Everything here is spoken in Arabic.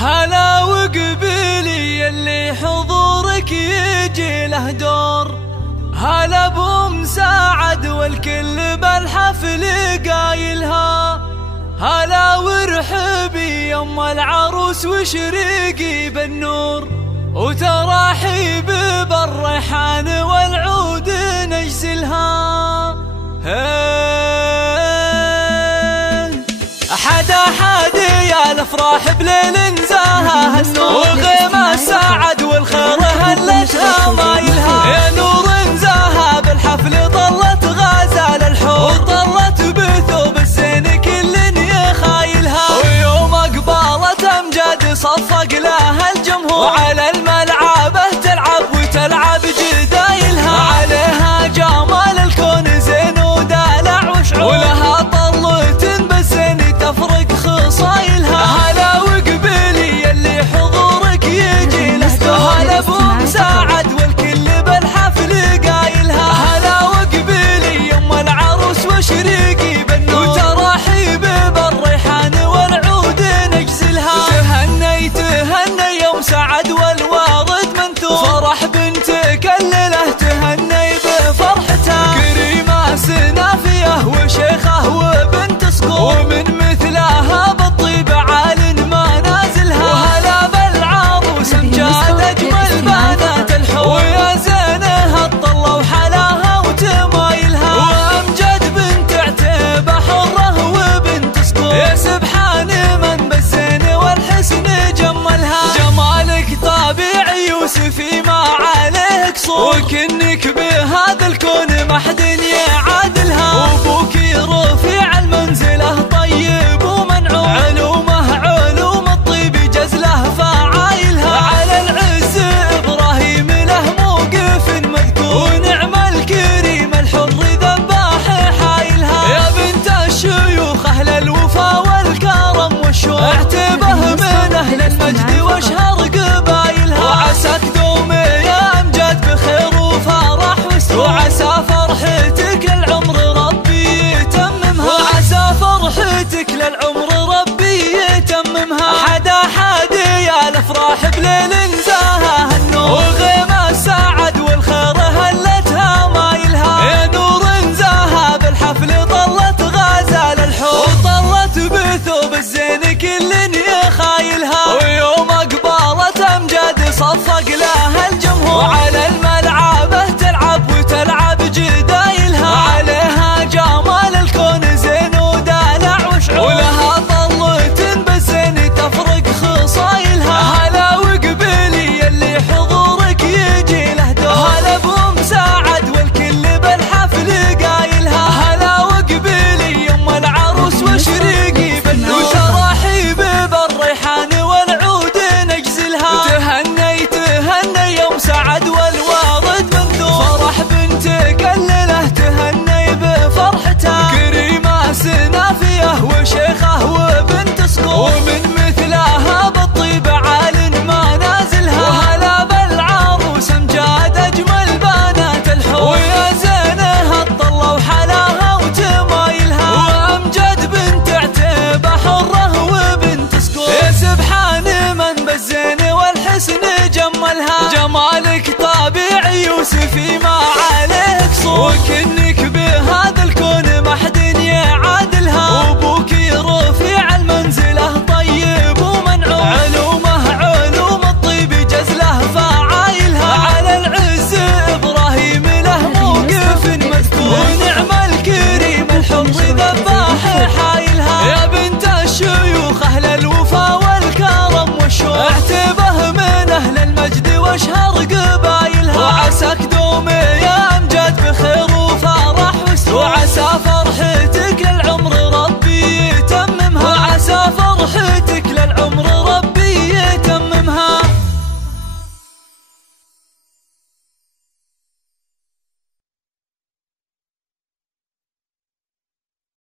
هلا وقبيلي اللي حضورك يجي له دور، هلا بأم سعد والكل بالحفل قايلها، هلا وارحبي يم العروس وشريقي بالنور، وتراحيب بالريحان والعود نجزلها. أحد يا الافراح بليل نزاها النور، وغيمة سعد والخير هلتها مايلها، يا نور نزاها بالحفل ضلت غازال الحور، وضلت بثوب الزين كل يخايلها، ويوم اقبالت امجاد صفق لها الجمهور، وعلى الملعبه تلعب وتلعب جدايلها، عليها جمال الكون زين ودلع وشعور، ولها طلة بالزين تفرق خصايلها. هلا وقبيلي اللي حضورك يجي له دور، هلا بأم سعد والكل بالحفل قايلها، هلا وقبيلي يم العروس وشريقي بالنور، وتراحيب بالريحان والعود نجزلها. تهني يوم سعد والوارد منثور، فرح بنتك الليله تهني بفرحتها، كريمه سنافيه وشيخه وبنت صقور، ومن مثلها بالطيب عال ما نازلها، وهلا بالعروس امجاد اجمل بنات الحور، ويا زينها الطله وحلاها وتمايلها، وامجد بنت عتيبه حره وبنت صقور، يا سبحان من بالزين والحسن جملها، جمالك طبيعي يوسفي ما عليه قصور، وكنك بهذا الكون ما حد يعادلها، وابوك رفيع المنزله طيب ومنعوم، علوم الطيب جزله فعايلها، على العز ابراهيم له موقف مذكور، ونعم الكريم الحر ذباح حايلها، يا بنت الشيوخ اهل الوفا والكرم والشوق، اعتبه من اهل المجد واشهر قبايلها، وعساك دومي يا امجاد بخير وفرح وسرور، وعسى فرحتك للعمر ربي يتممها، وعسى فرحتك للعمر ربي يتممها. أحد يا الافراح بليل نزاها النور، وغيمة سعد والخير هلتها مايلها، يا نور نزاها بالحفل ضلت غازال الحور، وضلت بثوب الزين كل يخايلها، ويوم اقبالت امجاد صفق لها الجمهور، وعلى الملعبه تلعب وتلعب جدايلها، عليها جمال الكون زين ودلع وشعور، ولها طلة بالزين تفرق خصايلها. هلا وقبيلي اللي حضورك يجي له دور، هلا بأم سعد والكل بالحفل قايلها، هلا وقبيلي يم العروس وشريقي بالنور، وتراحيب بالريحان والعود نجزلها. تهني يوم سعد والوارد منثور، فرح بنتك الليله تهني بفرحتها، كريمه سنافيه وشيخه وبنت صقور، ومن مثلها بالطيب عال ما نازلها، وهلا بالعروس امجاد اجمل بنات الحور، ويا زينها الطله وحلاها وتمايلها، وامجد بنت عتيبه حره وبنت صقور، يا سبحان من بالزين والحسن جملها، جمالك طبيعي يوسفي ما